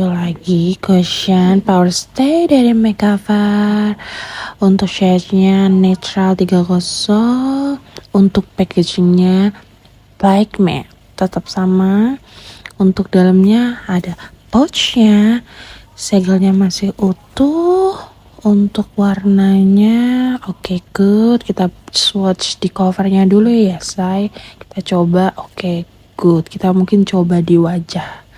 review lagi cushion Powerstay dari Makeover. Untuk shade-nya neutral 30. Untuk packagingnya baik matte, tetap sama. Untuk dalamnya ada pouchnya, segelnya masih utuh. Untuk warnanya oke, good. Kita swatch di covernya dulu ya, say. Kita coba, oke, good. Kita mungkin coba di wajah.